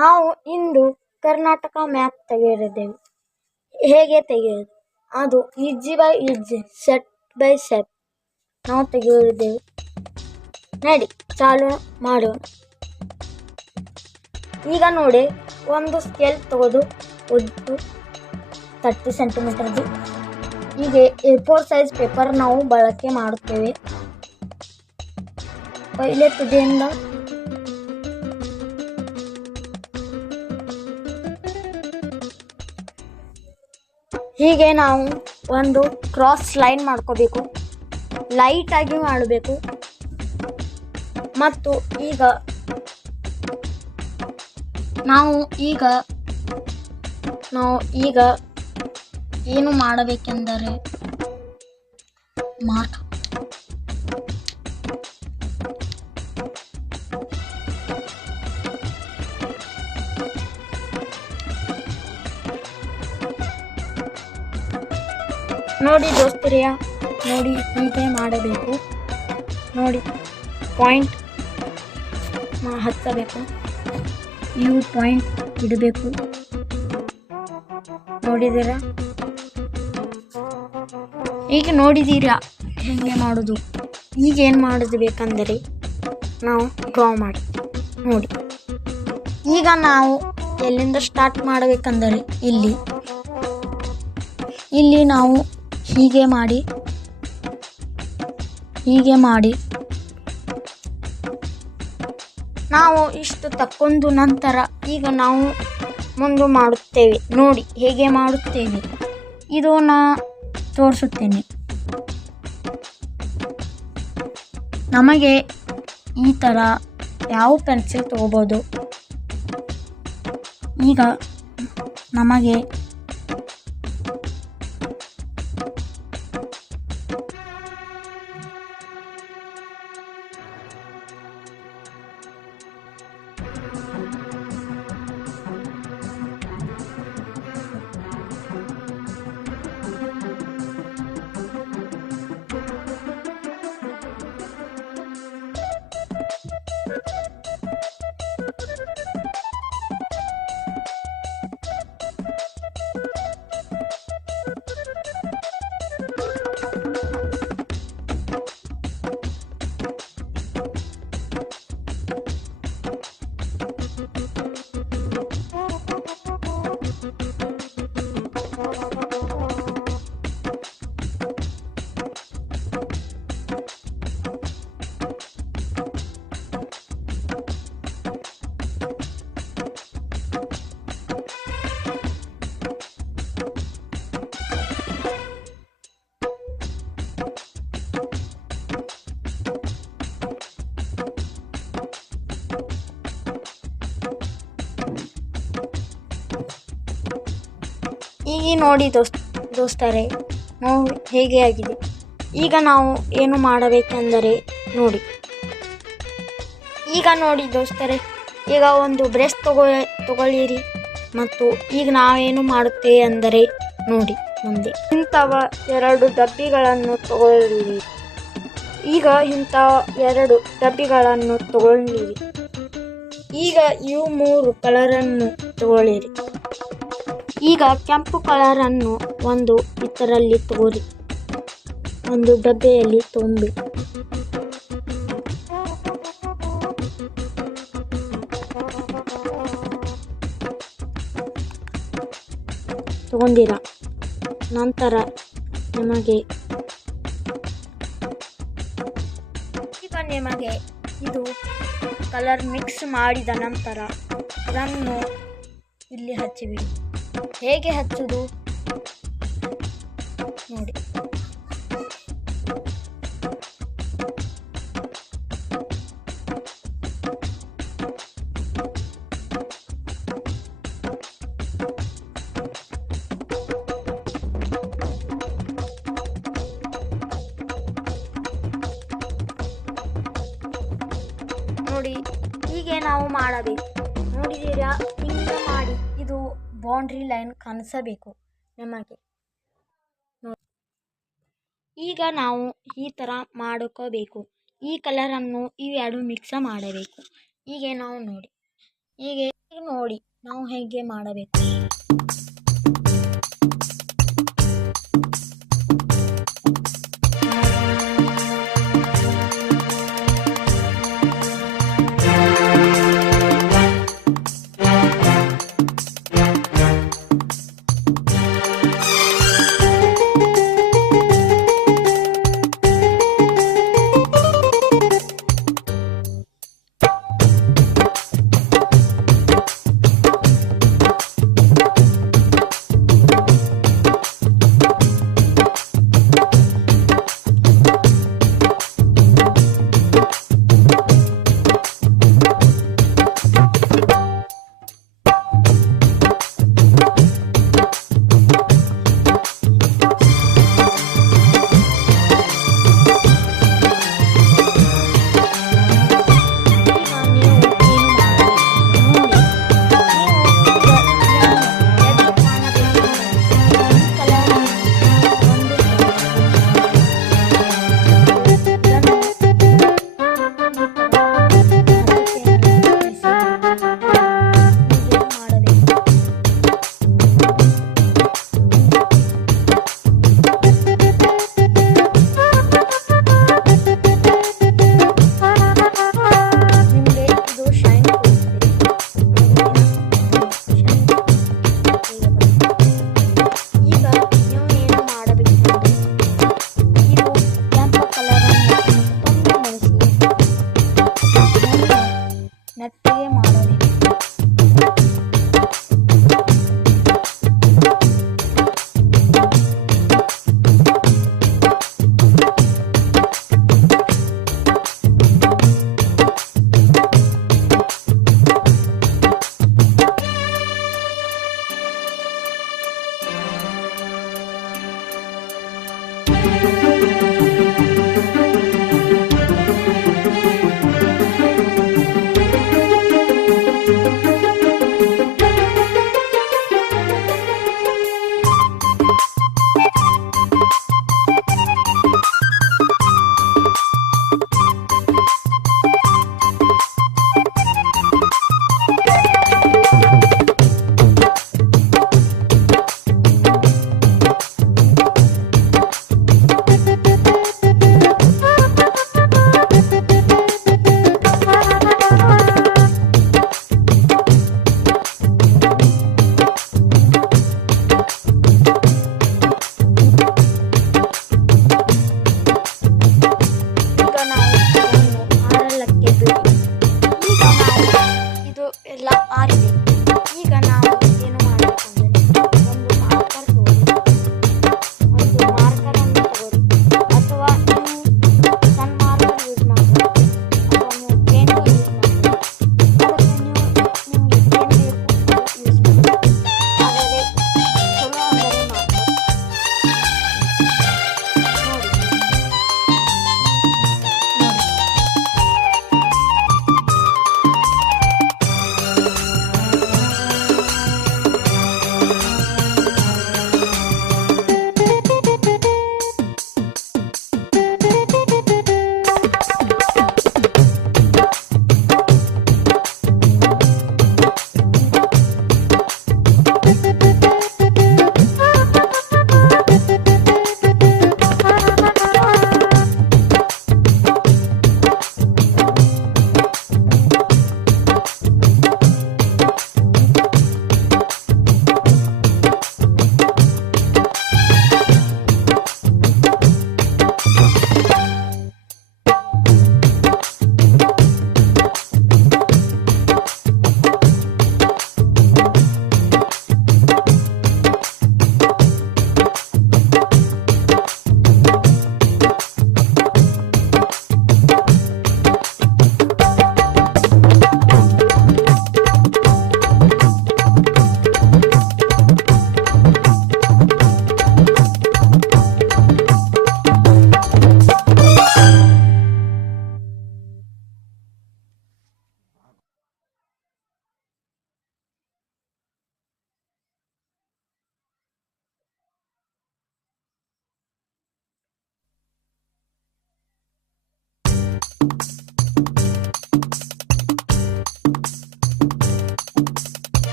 ನಾವು ಇಂದು ಕರ್ನಾಟಕ ಮ್ಯಾಪ್ ತೆಗೆದಿದ್ದೇವೆ. ಹೇಗೆ ತೆಗೆಯೋದು? ಅದು easy by easy, set by set ನಾವು ತೆಗೆದಿದ್ದೇವೆ. ನಡಿ ಚಾಲು ಮಾಡೋಣ. ಈಗ ನೋಡಿ, ಒಂದು ಸ್ಕೇಲ್ ತೆಗೆದು ಉದ್ದು 30 ಸೆಂಟಿಮೀಟರ್ದು. ಹೀಗೆ A4 ಸೈಜ್ ಪೇಪರ್ ನಾವು ಬಳಕೆ ಮಾಡುತ್ತೇವೆ. ಪೈಲೆ ತುದಿಯಿಂದ ಹೀಗೆ ನಾವು ಒಂದು ಕ್ರಾಸ್ ಲೈನ್ ಮಾಡ್ಕೋಬೇಕು, ಲೈಟಾಗಿ ಮಾಡಬೇಕು. ಮತ್ತು ನಾವು ಈಗ ಏನು ಮಾಡಬೇಕೆಂದರೆ ಮಾರ್ಕ್ ನೋಡಿ ದೋಸ್ತರಿಯ, ನೋಡಿ ಹೀಗೆ ಮಾಡಬೇಕು. ನೋಡಿ ಪಾಯಿಂಟ್ ಹಚ್ಚಬೇಕು, ಇವು ಪಾಯಿಂಟ್ ಇಡಬೇಕು. ನೋಡಿದ್ದೀರಾ? ಈಗ ನೋಡಿದ್ದೀರಾ ಹೇಗೆ ಮಾಡೋದು? ಈಗ ಏನು ಮಾಡೋದು ಬೇಕಂದರೆ ನಾವು ಡ್ರಾ ಮಾಡಿ ನೋಡಿ. ಈಗ ನಾವು ಎಲ್ಲಿಂದ ಸ್ಟಾರ್ಟ್ ಮಾಡಬೇಕಂದರೆ ಇಲ್ಲಿ ನಾವು ಹೀಗೆ ಮಾಡಿ ನಾವು ಇಷ್ಟು ತಕ್ಕೊಂಡು ನಂತರ ಈಗ ನಾವು ಮುಂದೆ ಮಾಡುತ್ತೇವೆ. ನೋಡಿ ಹೇಗೆ ಮಾಡುತ್ತೇವೆ, ಇದು ನಾ ತೋರಿಸುತ್ತೇನೆ. ನಮಗೆ ಈ ಥರ ಯಾವ ಪೆನ್ಸಿಲ್ ತಗೋಬೋದು. ಈಗ ನಮಗೆ ಈಗ ನೋಡಿ ದೋಸ್ತರೇ, ನಾವು ಹೇಗೆ ಆಗಿದೆ. ಈಗ ನಾವು ಏನು ಮಾಡಬೇಕೆಂದರೆ ನೋಡಿ. ಈಗ ನೋಡಿ ದೋಸ್ತರೇ, ಈಗ ಒಂದು ಬ್ರಷ್ ತಗೊಳ್ಳಿರಿ. ಮತ್ತು ಈಗ ನಾವೇನು ಮಾಡುತ್ತೇವೆ ಅಂದರೆ ನೋಡಿ ಮುಂದೆ ಇಂಥವ 2 ಡಬ್ಬಿಗಳನ್ನು ತಗೊಳ್ಳಿರಿ. ಈಗ ಇಂಥ 2 ಡಬ್ಬಿಗಳನ್ನು ತಗೊಳ್ಳಿರಿ. ಈಗ ಇವು 3 ಕಲರನ್ನು ತಗೊಳ್ಳಿರಿ. ಈಗ ಕೆಂಪು ಕಲರನ್ನು ಒಂದು ಇದರಲ್ಲಿ ತಗೋರಿ, ಒಂದು ಡಬ್ಬೆಯಲ್ಲಿ ತುಂಬಿ. ತಗೊಂಡಿರ ನಂತರ ನಿಮಗೆ ಇದು ಕಲರ್ ಮಿಕ್ಸ್ ಮಾಡಿದ ನಂತರ ಅದನ್ನು ಇಲ್ಲಿ ಹಚ್ಚಿಬಿಡಿ. ಹೇಗೆ ಹಚ್ಚುವುದು ನೋಡಿ. ನೋಡಿ ಹೀಗೆ ನಾವು ಮಾಡಬೇಕು. ನೋಡಿದ್ದೀರಾ? ಹಿಂಗೆ ಮಾಡಿ ಇದು ಬೌಂಡ್ರಿ ಲೈನ್ ಕಾಣಿಸಬೇಕು ನಿಮಗೆ. ನೋಡಿ ಈಗ ನಾವು ಈ ಥರ ಮಾಡ್ಕೋಬೇಕು. ಈ ಕಲರನ್ನು ಇವೆರಡು ಮಿಕ್ಸ್ ಮಾಡಬೇಕು. ಹೀಗೆ ನಾವು ನೋಡಿ ಹೀಗೆ ನೋಡಿ ನಾವು ಹೇಗೆ ಮಾಡಬೇಕು. ನೆಟ್ಟಿಗೆ ಮಾಡಬೇಕು. ಎಲ್ಲ ಆರಿದೆ. ಈಗ ನಾವು ಏನು ಮಾಡಬೇಕಂದ್ರೆ ಒಂದು ಮಾರ್ಕರ್ ತಗೊಳ್ಳಿ, ಅಥವಾ ನೀವು ಸಣ್ಣ ಮಾರ್ಕರ್ ಯೂಸ್ ಮಾಡಬಹುದು, ಅಥವಾ ನೀವು ಪೇಂಟು ಯೂಸ್ ಮಾಡಬಹುದು. ಅದಕ್ಕೆ ನಿಮಗೆ ಏನು ಬೇಕು ಯೂಸ್ ಮಾಡಿ. ಆದರೆ ಚಲೋ ಅಂದರೆ ಮಾರ್ಕರ್